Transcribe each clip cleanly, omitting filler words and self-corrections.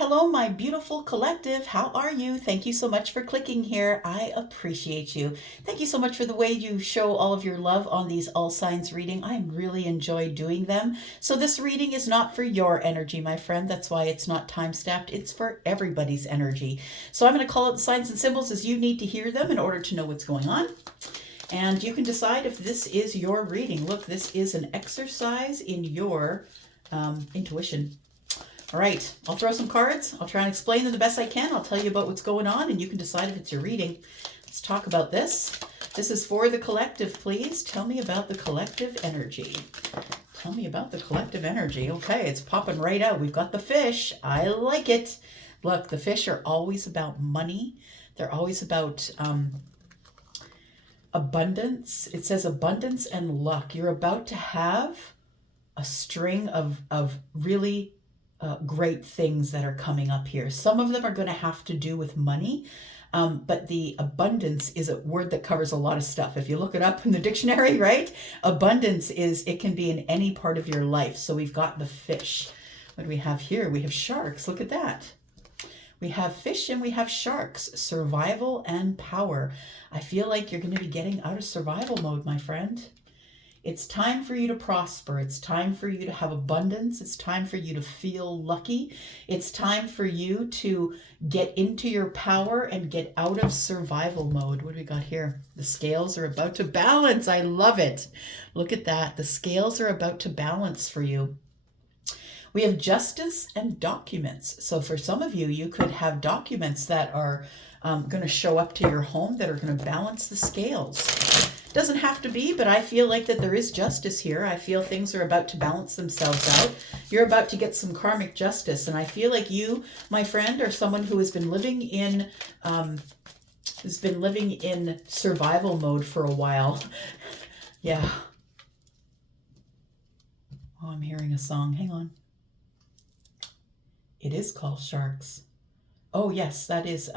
Hello, my beautiful collective. How are you? Thank you so much for clicking here. I appreciate you. Thank you so much for the way you show all of your love on these all signs reading. I really enjoy doing them. So this reading is not for your energy, my friend. That's why it's not time stamped. It's for everybody's energy. So I'm going to call out the signs and symbols as you need to hear them in order to know what's going on. And you can decide if this is your reading. Look, this is an exercise in your intuition. All right, I'll throw some cards. I'll try and explain them the best I can. I'll tell you about what's going on and you can decide if it's your reading. Let's talk about this. This is for the collective, please. Tell me about the collective energy. Tell me about the collective energy. Okay, it's popping right out. We've got the fish. I like it. Look, the fish are always about money. They're always about abundance. It says abundance and luck. You're about to have a string of really great things that are coming up here. Some of them are going to have to do with money, but the abundance is a word that covers a lot of stuff. If you look it up in the dictionary, right? Abundance it can be in any part of your life. So we've got the fish. What do we have here? We have sharks. Look at that. We have fish and we have sharks, survival and power. I feel like you're going to be getting out of survival mode, my friend. It's time for you to prosper. It's time for you to have abundance. It's time for you to feel lucky. It's time for you to get into your power and get out of survival mode. What do we got here? The scales are about to balance. I love it. Look at that. The scales are about to balance for you. We have justice and documents. So for some of you, you could have documents that are going to show up to your home that are going to balance the scales. Doesn't have to be, but I feel like that there is justice here. I feel things are about to balance themselves out. You're about to get some karmic justice. And I feel like you, my friend, are someone who has been living in survival mode for a while. Yeah. Oh, I'm hearing a song. Hang on. It is called Sharks. Oh, yes, that is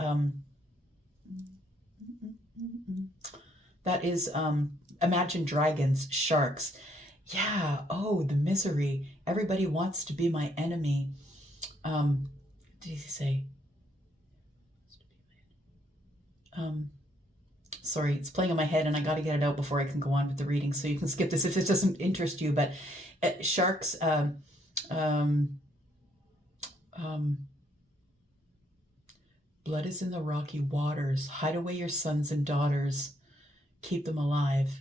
Imagine Dragons, Sharks. Yeah, oh, the misery. Everybody wants to be my enemy. What did he say? Sorry, it's playing in my head and I got to get it out before I can go on with the reading. So you can skip this if it doesn't interest you. But sharks, blood is in the rocky waters. Hide away your sons and daughters. Keep them alive.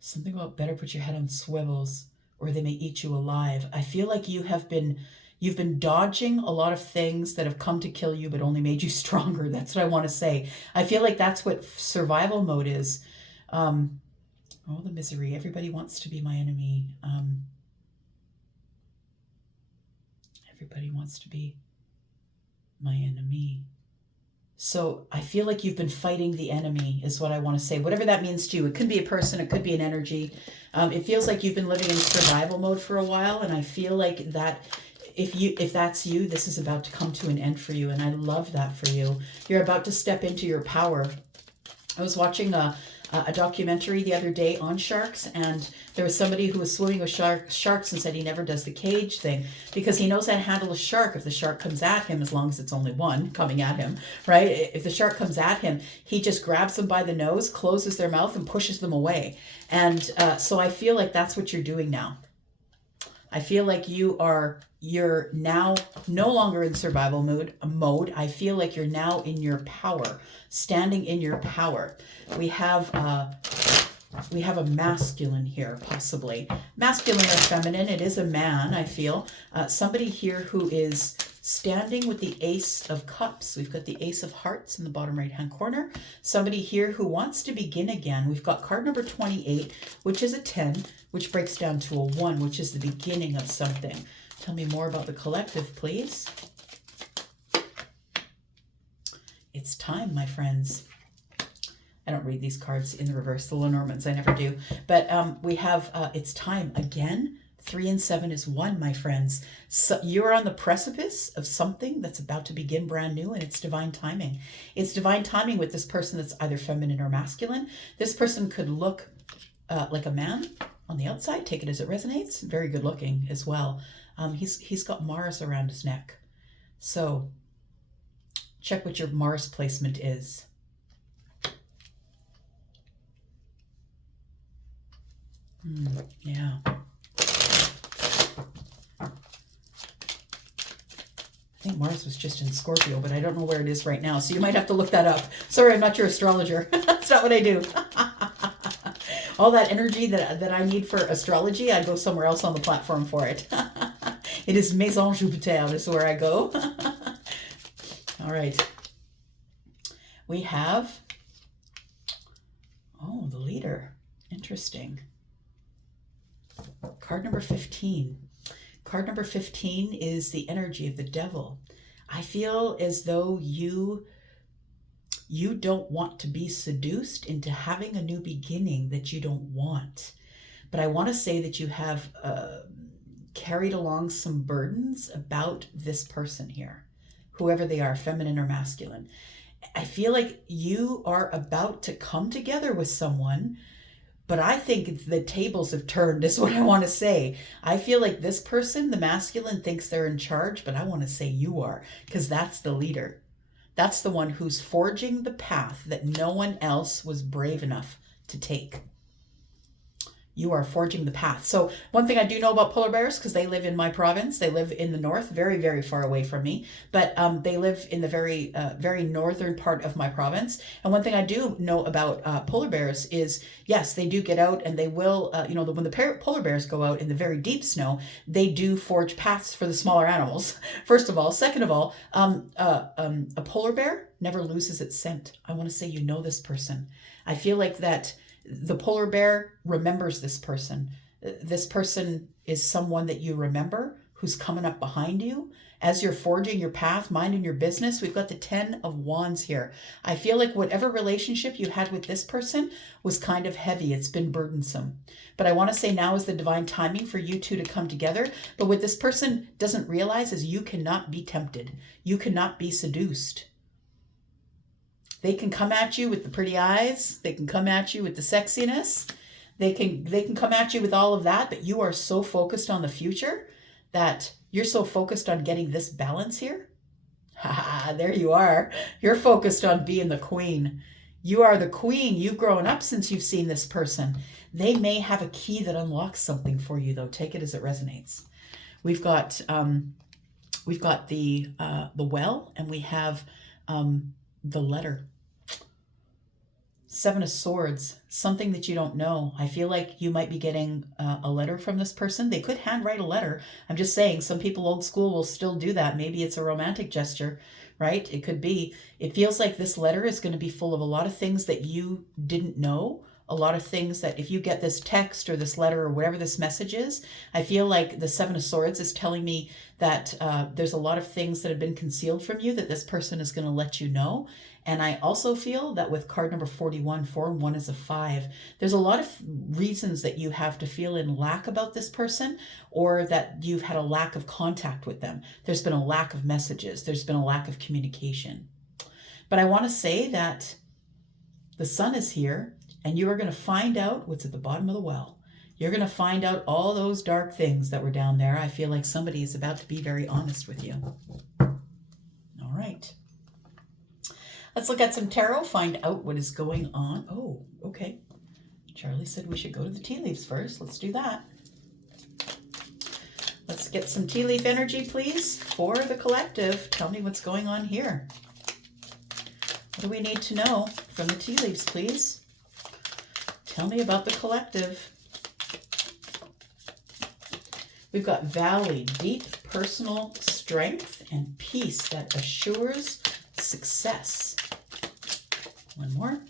Something about better put your head on swivels or they may eat you alive. I feel like you've been dodging a lot of things that have come to kill you but only made you stronger. That's what I want to say. I feel like that's what survival mode is. Oh, the misery. Everybody wants to be my enemy. Everybody wants to be my enemy. So I feel like you've been fighting the enemy is what I want to say. Whatever that means to you. It could be a person. It could be an energy. It feels like you've been living in survival mode for a while. And I feel like that if that's you, this is about to come to an end for you. And I love that for you. You're about to step into your power. I was watching a documentary the other day on sharks, and there was somebody who was swimming with sharks and said he never does the cage thing because he knows how to handle a shark. If the shark comes at him, as long as it's only one coming at him, right? If the shark comes at him, he just grabs them by the nose, closes their mouth, and pushes them away. And so I feel like that's what you're doing now. I feel like you're now no longer in survival mode. I feel like you're now in your power, standing in your power. We have a masculine here, possibly. Masculine or feminine. It is a man, I feel. Somebody here who is standing with the Ace of Cups. We've got the Ace of Hearts in the bottom right-hand corner. Somebody here who wants to begin again. We've got card number 28, which is a 10, which breaks down to a 1, which is the beginning of something. Tell me more about the collective, please. It's time, my friends. I don't read these cards in the reverse, the Lenormands, I never do. But we have, it's time again. 3 and 7 is 1, my friends. So you're on the precipice of something that's about to begin brand new, and it's divine timing. It's divine timing with this person that's either feminine or masculine. This person could look like a man, on the outside. Take it as it resonates. Very good looking as well. He's got Mars around his neck. So check what your Mars placement is. Yeah. I think Mars was just in Scorpio, but I don't know where it is right now. So you might have to look that up. Sorry, I'm not your astrologer. That's not what I do. All that energy that I need for astrology, I go somewhere else on the platform for it. It is Maison Jupiter is where I go. All right. We have, oh, the leader. Interesting. Card number 15. Card number 15 is the energy of the devil. I feel as though you don't want to be seduced into having a new beginning that you don't want. But I want to say that you have carried along some burdens about this person here, whoever they are, feminine or masculine. I feel like you are about to come together with someone, but I think the tables have turned is what I want to say. I feel like this person, the masculine, thinks they're in charge, but I want to say you are, because that's the leader. That's the one who's forging the path that no one else was brave enough to take. You are forging the path. So one thing I do know about polar bears, because they live in my province, they live in the north, very, very far away from me, but they live in the very, very northern part of my province. And one thing I do know about polar bears is, yes, they do get out and they will, when the polar bears go out in the very deep snow, they do forge paths for the smaller animals, first of all. Second of all, a polar bear never loses its scent. I want to say you know this person. I feel like that the polar bear remembers this person. This person is someone that you remember who's coming up behind you as you're forging your path, minding your business. We've got the 10 of Wands here. I feel like whatever relationship you had with this person was kind of heavy. It's been burdensome. But I want to say now is the divine timing for you two to come together. But what this person doesn't realize is you cannot be tempted. You cannot be seduced. They can come at you with the pretty eyes. They can come at you with the sexiness. They can come at you with all of that, but you are so focused on the future that you're so focused on getting this balance here. Ha, there you are. You're focused on being the queen. You are the queen. You've grown up since you've seen this person. They may have a key that unlocks something for you, though. Take it as it resonates. We've got the well, and we have the letter. 7 of Swords, something that you don't know. I feel like you might be getting a letter from this person. They could handwrite a letter. I'm just saying, some people old school will still do that. Maybe it's a romantic gesture, right? It could be. It feels like this letter is going to be full of a lot of things that you didn't know. A lot of things that if you get this text or this letter or whatever this message is, I feel like the 7 of Swords is telling me that there's a lot of things that have been concealed from you that this person is going to let you know. And I also feel that with card number 41, 4 and 1 is a 5. There's a lot of reasons that you have to feel in lack about this person, or that you've had a lack of contact with them. There's been a lack of messages. There's been a lack of communication. But I want to say that the sun is here, and you are going to find out what's at the bottom of the well. You're going to find out all those dark things that were down there. I feel like somebody is about to be very honest with you. All right. Let's look at some tarot, find out what is going on. Oh, okay. Charlie said we should go to the tea leaves first. Let's do that. Let's get some tea leaf energy, please, for the collective. Tell me what's going on here. What do we need to know from the tea leaves, please? Tell me about the collective. We've got Valley, deep personal strength and peace that assures success. One more.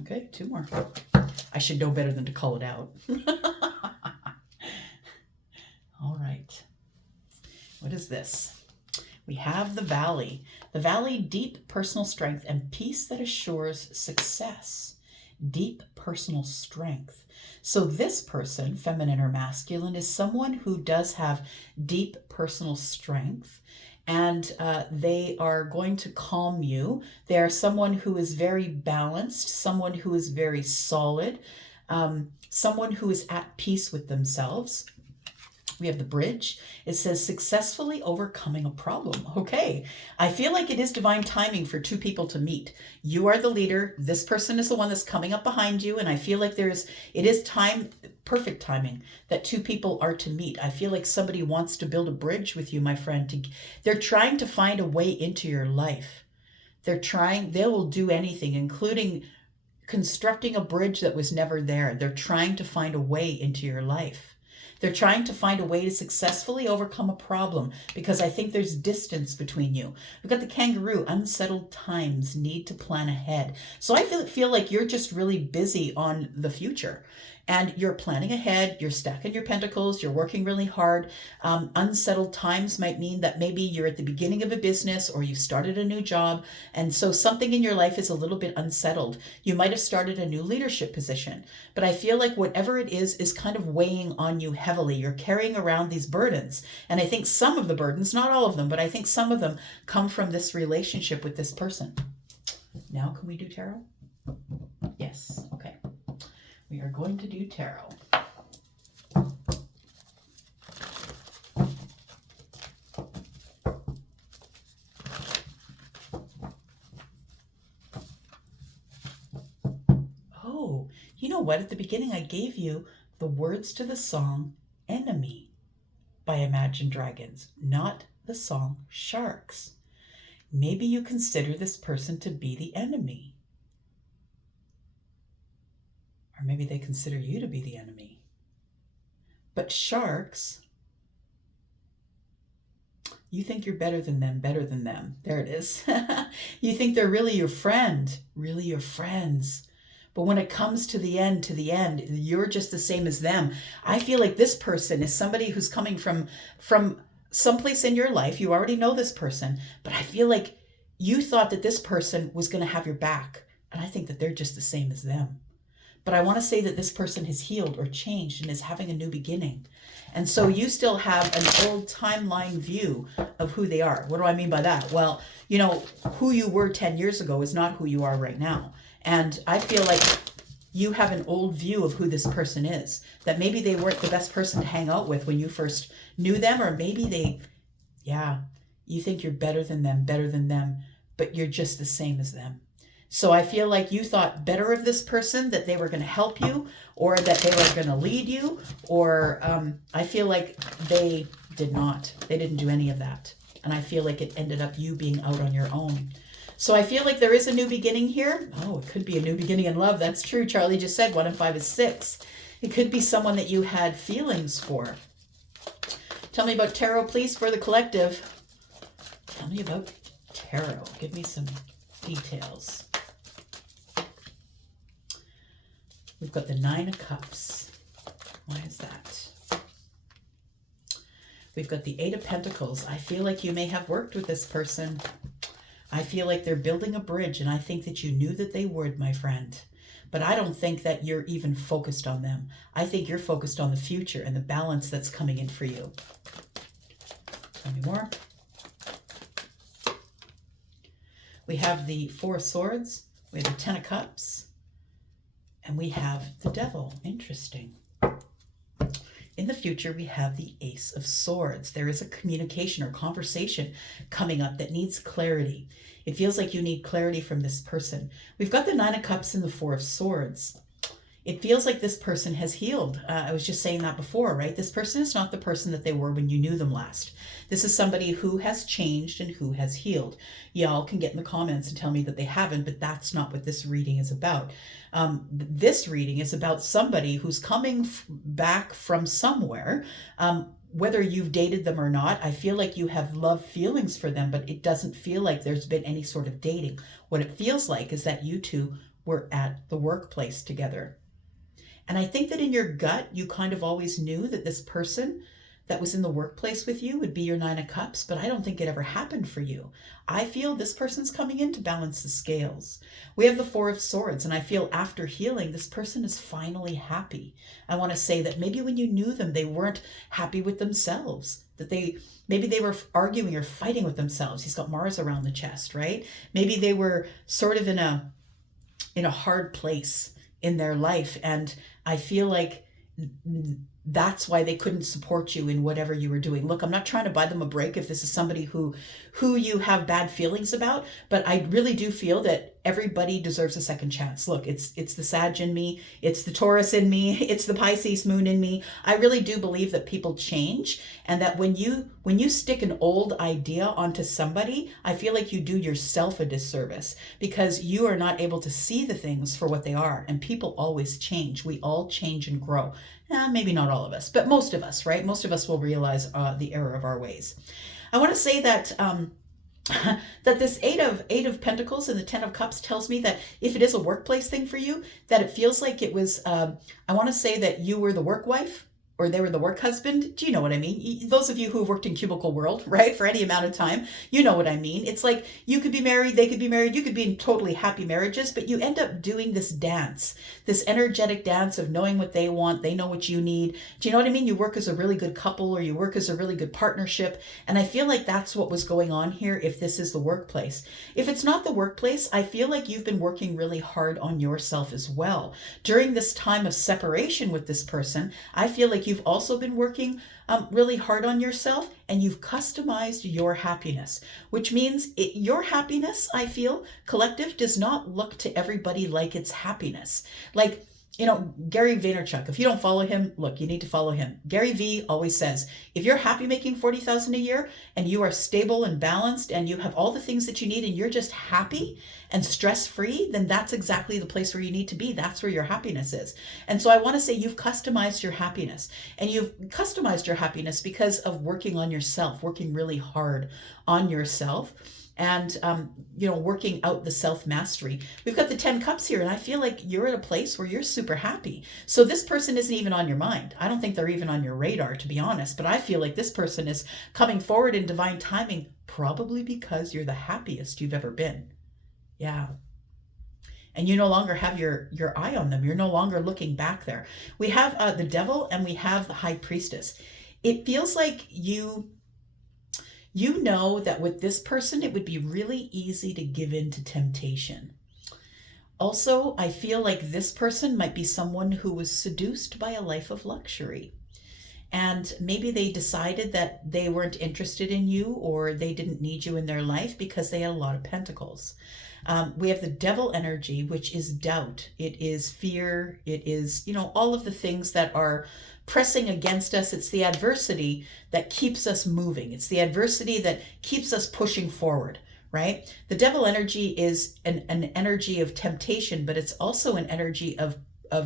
Okay, 2 more. I should know better than to call it out. All right. What is this? We have the Valley. The Valley, deep personal strength and peace that assures success. Deep personal strength. So this person, feminine or masculine, is someone who does have deep personal strength and they are going to calm you. They are someone who is very balanced, someone who is very solid, someone who is at peace with themselves. We have the bridge. It says successfully overcoming a problem. Okay. I feel like it is divine timing for two people to meet. You are the leader. This person is the one that's coming up behind you. And I feel like it is time, perfect timing that two people are to meet. I feel like somebody wants to build a bridge with you, my friend. They're trying to find a way into your life. They will do anything, including constructing a bridge that was never there. They're trying to find a way into your life. They're trying to find a way to successfully overcome a problem because I think there's distance between you. We've got the kangaroo, unsettled times, need to plan ahead. So I feel like you're just really busy on the future. And you're planning ahead, you're stacking your pentacles, you're working really hard. Unsettled times might mean that maybe you're at the beginning of a business or you've started a new job. And so something in your life is a little bit unsettled. You might have started a new leadership position. But I feel like whatever it is kind of weighing on you heavily. You're carrying around these burdens. And I think some of the burdens, not all of them, but I think some of them come from this relationship with this person. Now, can we do tarot? Yes. Okay. We are going to do tarot. Oh, you know what? At the beginning, I gave you the words to the song Enemy by Imagine Dragons, not the song Sharks. Maybe you consider this person to be the enemy. Or maybe they consider you to be the enemy. But sharks, you think you're better than them. There it is. You think they're really your friend, really your friends. But when it comes to the end, you're just the same as them. I feel like this person is somebody who's coming from someplace in your life. You already know this person, but I feel like you thought that this person was going to have your back. And I think that they're just the same as them. But I want to say that this person has healed or changed and is having a new beginning. And so you still have an old timeline view of who they are. What do I mean by that? Well, you know, who you were 10 years ago is not who you are right now. And I feel like you have an old view of who this person is, that maybe they weren't the best person to hang out with when you first knew them, or maybe you think you're better than them, but you're just the same as them. So I feel like you thought better of this person, that they were going to help you or that they were going to lead you, or I feel like they did not. They didn't do any of that. And I feel like it ended up you being out on your own. So I feel like there is a new beginning here. Oh, it could be a new beginning in love. That's true. Charlie just said 1 and 5 is 6. It could be someone that you had feelings for. Tell me about tarot, please, for the collective. Tell me about tarot. Give me some details. We've got the 9 of Cups. Why is that? We've got the 8 of Pentacles. I feel like you may have worked with this person. I feel like they're building a bridge, and I think that you knew that they would, my friend. But I don't think that you're even focused on them. I think you're focused on the future and the balance that's coming in for you. Tell me more. We have the 4 of Swords. We have the 10 of Cups. And we have the Devil. Interesting. In the future, we have the Ace of Swords. There is a communication or conversation coming up that needs clarity. It feels like you need clarity from this person. We've got the 9 of Cups and the 4 of Swords. It feels like this person has healed. I was just saying that before, right? This person is not the person that they were when you knew them last. This is somebody who has changed and who has healed. Y'all can get in the comments and tell me that they haven't, but that's not what this reading is about. This reading is about somebody who's coming back from somewhere. Whether you've dated them or not, I feel like you have love feelings for them, but it doesn't feel like there's been any sort of dating. What it feels like is that you two were at the workplace together. And I think that in your gut, you kind of always knew that this person that was in the workplace with you would be your Nine of Cups, but I don't think it ever happened for you. I feel this person's coming in to balance the scales. We have the Four of Swords, and I feel after healing, this person is finally happy. I want to say that maybe when you knew them, they weren't happy with themselves, that maybe they were arguing or fighting with themselves. He's got Mars around the chest, right? Maybe they were sort of in a hard place in their life, and I feel like that's why they couldn't support you in whatever you were doing. Look, I'm not trying to buy them a break if this is somebody who you have bad feelings about, but I really do feel that everybody deserves a second chance. Look, it's the Sag in me, it's the Taurus in me, it's the Pisces moon in me. I really do believe that people change, and that when you stick an old idea onto somebody, I feel like you do yourself a disservice, because you are not able to see the things for what they are. And people always change. We all change and grow. Maybe not all of us, but most of us, right? Most of us will realize the error of our ways. I want to say that that this eight of Pentacles and the 10 of Cups tells me that if it is a workplace thing for you, that it feels like it was, I want to say that you were the work wife, or they were the work husband. Do you know what I mean? Those of you who have worked in cubicle world, right, for any amount of time, you know what I mean. It's like you could be married, they could be married, you could be in totally happy marriages, but you end up doing this dance, this energetic dance of knowing what they want, they know what you need. Do you know what I mean? You work as a really good couple, or you work as a really good partnership. And I feel like that's what was going on here if this is the workplace. If it's not the workplace, I feel like you've been working really hard on yourself as well. During this time of separation with this person, I feel like you've also been working really hard on yourself, and you've customized your happiness, which means your happiness, I feel, collective, does not look to everybody like it's happiness. Like, Gary Vaynerchuk, if you don't follow him, look, you need to follow him. Gary V always says, if you're happy making $40,000 a year, and you are stable and balanced, and you have all the things that you need, and you're just happy and stress-free, then that's exactly the place where you need to be. That's where your happiness is. And so I want to say you've customized your happiness, and you've customized your happiness because of working on yourself, working really hard on yourself. And, working out the self-mastery. We've got the 10 cups here, and I feel like you're at a place where you're super happy. So this person isn't even on your mind. I don't think they're even on your radar, to be honest, but I feel like this person is coming forward in divine timing, probably because you're the happiest you've ever been. Yeah. And you no longer have your eye on them. You're no longer looking back there. We have the Devil, and we have the High Priestess. It feels like you know that with this person, it would be really easy to give in to temptation. Also, I feel like this person might be someone who was seduced by a life of luxury. And maybe they decided that they weren't interested in you, or they didn't need you in their life because they had a lot of pentacles. We have the Devil energy, which is doubt. It is fear. It is, all of the things that are pressing against us. It's the adversity that keeps us moving. It's the adversity that keeps us pushing forward, right? The Devil energy is an energy of temptation, but it's also an energy of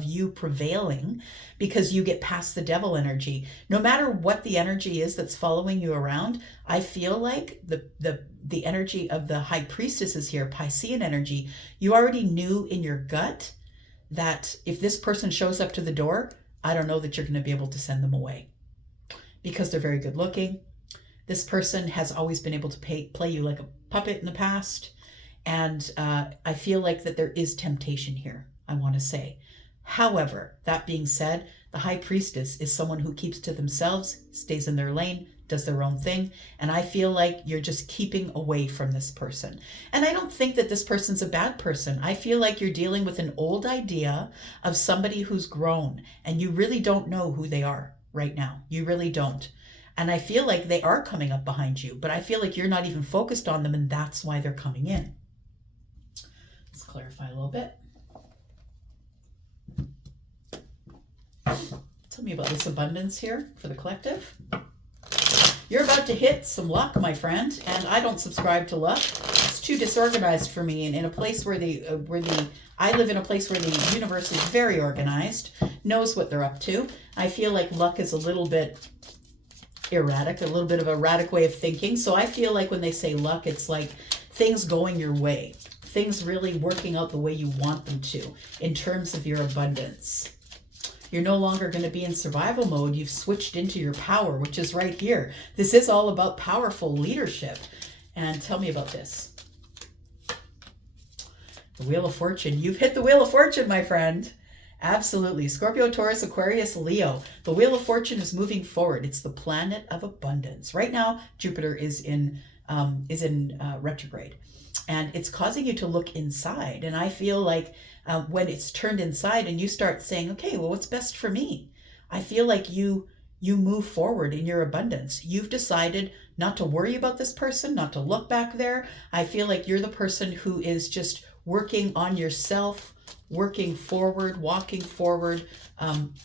you prevailing, because you get past the Devil energy. No matter what the energy is that's following you around, I feel like the energy of the High Priestess is here, Piscean energy. You already knew in your gut that if this person shows up to the door, I don't know that you're going to be able to send them away, because they're very good looking. This person has always been able to play you like a puppet in the past. And I feel like that there is temptation here, I want to say. However, that being said, the High Priestess is someone who keeps to themselves, stays in their lane, does their own thing. And I feel like you're just keeping away from this person. And I don't think that this person's a bad person. I feel like you're dealing with an old idea of somebody who's grown, and you really don't know who they are right now. You really don't. And I feel like they are coming up behind you, but I feel like you're not even focused on them, and that's why they're coming in. Let's clarify a little bit. Tell me about this abundance here for the collective. You're about to hit some luck, my friend, and I don't subscribe to luck. It's too disorganized for me, and in a place where I live in a place where the universe is very organized, knows what they're up to. I feel like luck is a little bit erratic, a little bit of a erratic way of thinking. So I feel like when they say luck, it's like things going your way, things really working out the way you want them to in terms of your abundance. You're no longer going to be in survival mode. You've switched into your power, which is right here. This is all about powerful leadership. And tell me about this. The Wheel of Fortune. You've hit the Wheel of Fortune, my friend. Absolutely. Scorpio, Taurus, Aquarius, Leo. The Wheel of Fortune is moving forward. It's the planet of abundance. Right now, Jupiter is in retrograde, and it's causing you to look inside. And I feel like when it's turned inside and you start saying, okay, well, what's best for me? I feel like you move forward in your abundance. You've decided not to worry about this person, not to look back there. I feel like you're the person who is just working on yourself, working forward, walking forward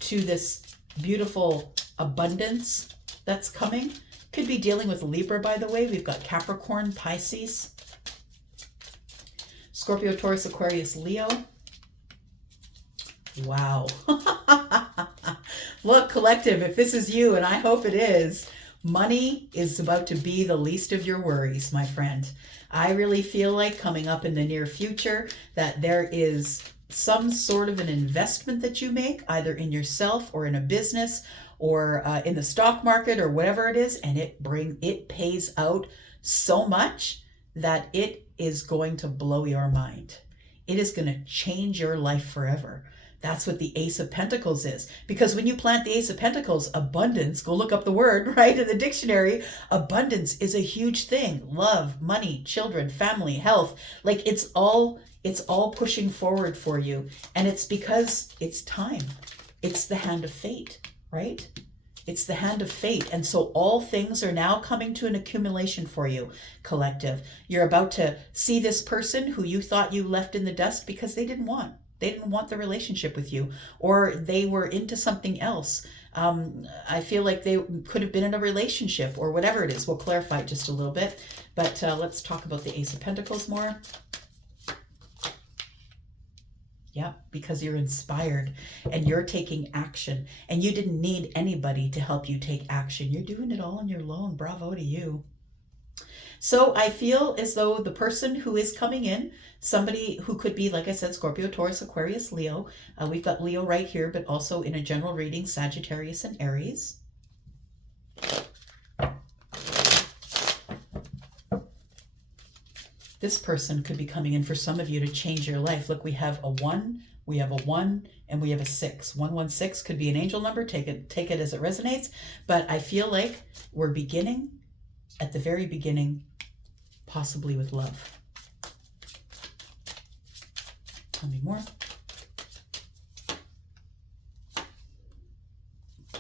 to this beautiful abundance that's coming. Could be dealing with Libra, by the way. We've got Capricorn, Pisces, Scorpio, Taurus, Aquarius, Leo. Wow. Look, collective, if this is you, and I hope it is, money is about to be the least of your worries, my friend. I really feel like coming up in the near future that there is some sort of an investment that you make, either in yourself or in a business or in the stock market or whatever it is, and it pays out so much that it is going to blow your mind. It is going to change your life forever. That's what the Ace of Pentacles is. Because when you plant the Ace of Pentacles, abundance, go look up the word, right, in the dictionary, abundance is a huge thing. Love, money, children, family, health. Like it's all pushing forward for you. And it's because it's time. It's the hand of fate, right? It's the hand of fate. And so all things are now coming to an accumulation for you, collective. You're about to see this person who you thought you left in the dust because they didn't want the relationship with you, or they were into something else. I feel like they could have been in a relationship or whatever it is. We'll clarify it just a little bit, but let's talk about the Ace of Pentacles more. Yeah, because you're inspired and you're taking action, and you didn't need anybody to help you take action. You're doing it all on your own. Bravo to you. So I feel as though the person who is coming in, somebody who could be, like I said, Scorpio, Taurus, Aquarius, Leo. We've got Leo right here, but also in a general reading, Sagittarius and Aries. This person could be coming in for some of you to change your life. Look, we have a 1, we have a 1, and we have a 6. 116 could be an angel number. Take it as it resonates. But I feel like we're beginning at the very beginning, possibly with love. Tell me more.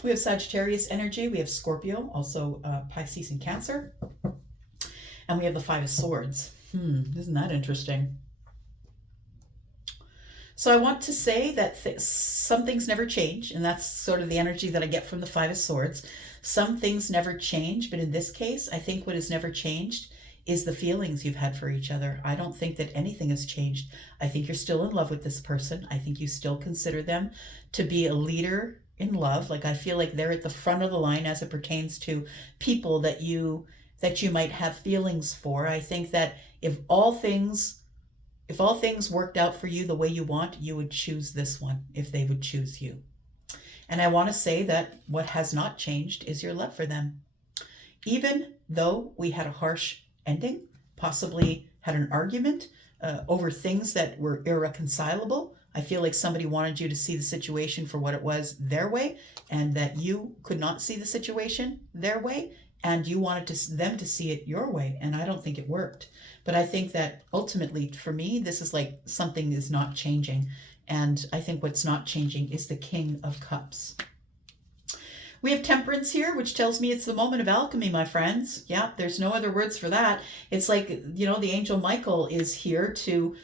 We have Sagittarius energy. We have Scorpio, also Pisces and Cancer. And we have the 5 of Swords. Isn't that interesting? So I want to say that some things never change, and that's sort of the energy that I get from the 5 of Swords. Some things never change, but in this case, I think what has never changed is the feelings you've had for each other. I don't think that anything has changed. I think you're still in love with this person. I think you still consider them to be a leader in love. Like I feel like they're at the front of the line as it pertains to people that you might have feelings for. I think that if all things worked out for you the way you want, you would choose this one if they would choose you. And I want to say that what has not changed is your love for them. Even though we had a harsh ending, possibly had an argument over things that were irreconcilable, I feel like somebody wanted you to see the situation for what it was their way, and that you could not see the situation their way, and you wanted them to see it your way, and I don't think it worked. But I think that ultimately, for me, this is like something is not changing, and I think what's not changing is the King of Cups. We have Temperance here, which tells me it's the moment of alchemy, my friends. Yeah, there's no other words for that. It's like, you know, the angel Michael is here to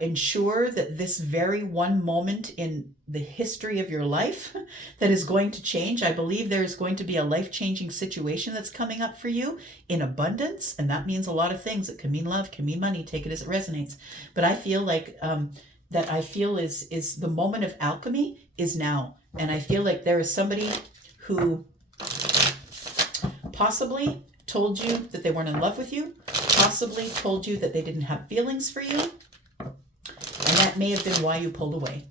ensure that this very one moment in the history of your life that is going to change. I believe there's going to be a life-changing situation that's coming up for you in abundance, and that means a lot of things. It can mean love, can mean money, take it as it resonates. But I feel like that I feel is the moment of alchemy is now. And I feel like there is somebody who possibly told you that they weren't in love with you, possibly told you that they didn't have feelings for you, and that may have been why you pulled away.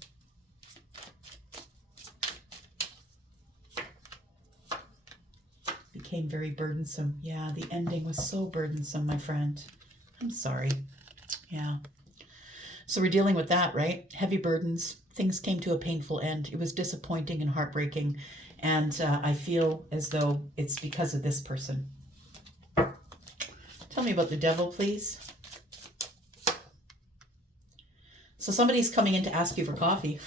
became very burdensome. Yeah, the ending was so burdensome, my friend. I'm sorry. Yeah. So we're dealing with that, right? Heavy burdens. Things came to a painful end. It was disappointing and heartbreaking. And I feel as though it's because of this person. Tell me about the devil, please. So somebody's coming in to ask you for coffee.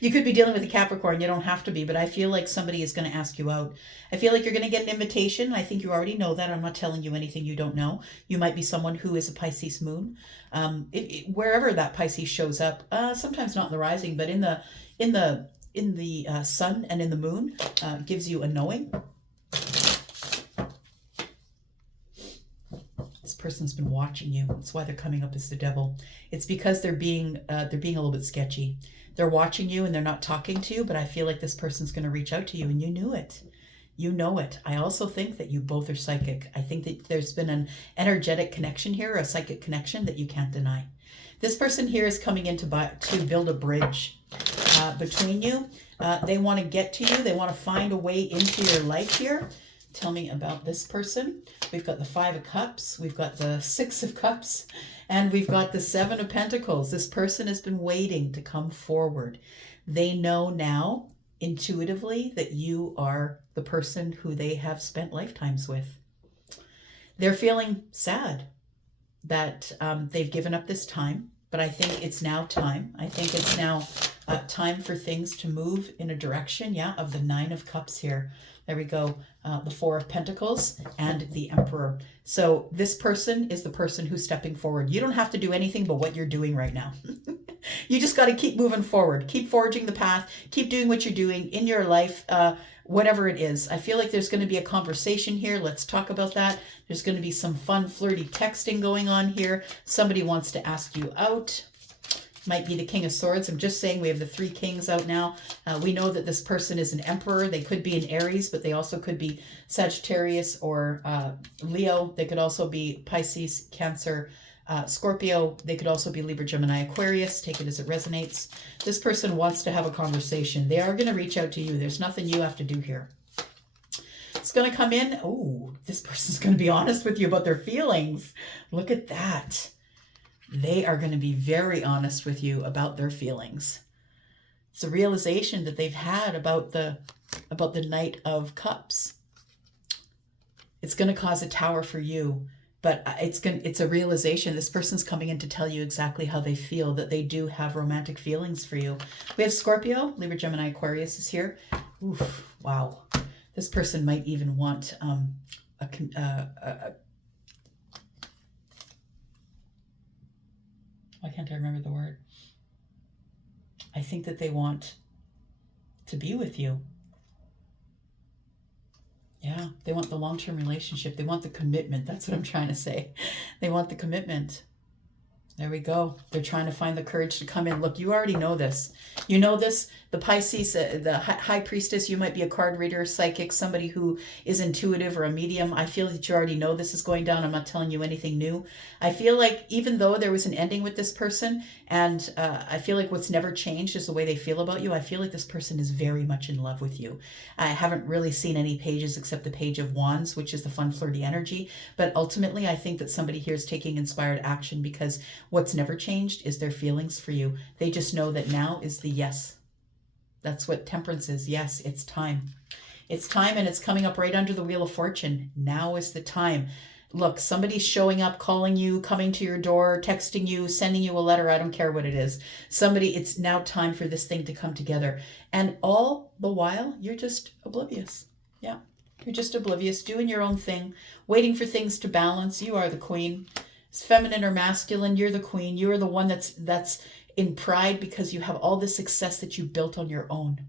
You could be dealing with a Capricorn. You don't have to be, but I feel like somebody is going to ask you out. I feel like you're going to get an invitation. I think you already know that. I'm not telling you anything you don't know. You might be someone who is a Pisces moon. Wherever that Pisces shows up, sometimes not in the rising, but in the sun and in the moon, gives you a knowing. This person's been watching you. That's why they're coming up as the devil. It's because they're being a little bit sketchy. They're watching you and they're not talking to you, but I feel like this person's going to reach out to you, and you knew it. You know it. I also think that you both are psychic. I think that there's been an energetic connection here, a psychic connection that you can't deny. This person here is coming in to build a bridge between you. They want to get to you. They want to find a way into your life here. Tell me about this person. We've got the 5 of Cups. We've got the 6 of Cups. And we've got the 7 of Pentacles. This person has been waiting to come forward. They know now, intuitively, that you are the person who they have spent lifetimes with. They're feeling sad that they've given up this time. But I think it's now time. I think it's now time for things to move in a direction, of the 9 of Cups here. There we go. The 4 of Pentacles and the Emperor. So this person is the person who's stepping forward. You don't have to do anything but what you're doing right now. You just got to keep moving forward. Keep forging the path. Keep doing what you're doing in your life, whatever it is. I feel like there's going to be a conversation here. Let's talk about that. There's going to be some fun, flirty texting going on here. Somebody wants to ask you out. Might be the King of Swords. I'm just saying we have the 3 kings out now. We know that this person is an emperor. They could be an Aries, but they also could be Sagittarius or Leo. They could also be Pisces, Cancer, Scorpio. They could also be Libra, Gemini, Aquarius. Take it as it resonates. This person wants to have a conversation. They are going to reach out to you. There's nothing you have to do here. It's going to come in. Oh, this person's going to be honest with you about their feelings. Look at that. They are going to be very honest with you about their feelings. It's a realization that they've had about the Knight of Cups. It's going to cause a tower for you, but it's a realization. This person's coming in to tell you exactly how they feel, that they do have romantic feelings for you. We have Scorpio, Libra, Gemini, Aquarius is here. Oof, wow. This person might even want why can't I remember the word? I think that they want to be with you. Yeah, they want the long-term relationship. They want the commitment. That's what I'm trying to say. They want the commitment. There we go. They're trying to find the courage to come in. Look, you already know this. You know this. The Pisces, the High Priestess, you might be a card reader, psychic, somebody who is intuitive or a medium. I feel that you already know this is going down. I'm not telling you anything new. I feel like even though there was an ending with this person, and I feel like what's never changed is the way they feel about you. I feel like this person is very much in love with you. I haven't really seen any pages except the Page of Wands, which is the fun, flirty energy. But ultimately, I think that somebody here is taking inspired action because what's never changed is their feelings for you. They just know that now is the yes. That's what Temperance is. Yes, it's time. It's time, and it's coming up right under the Wheel of Fortune. Now is the time. Look, somebody's showing up, calling you, coming to your door, texting you, sending you a letter. I don't care what it is. It's now time for this thing to come together. And all the while, you're just oblivious. Yeah, you're just oblivious, doing your own thing, waiting for things to balance. You are the queen. It's feminine or masculine, you're the queen. You're the one that's in pride because you have all the success that you built on your own.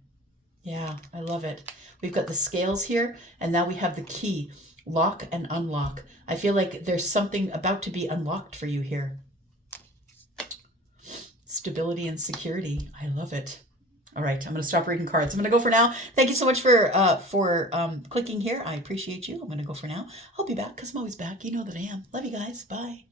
Yeah, I love it. We've got the scales here, and now we have the key, lock and unlock. I feel like there's something about to be unlocked for you here. Stability and security. I love it. All right, I'm going to stop reading cards. I'm going to go for now. Thank you so much for clicking here. I appreciate you. I'm going to go for now. I'll be back because I'm always back. You know that I am. Love you guys. Bye.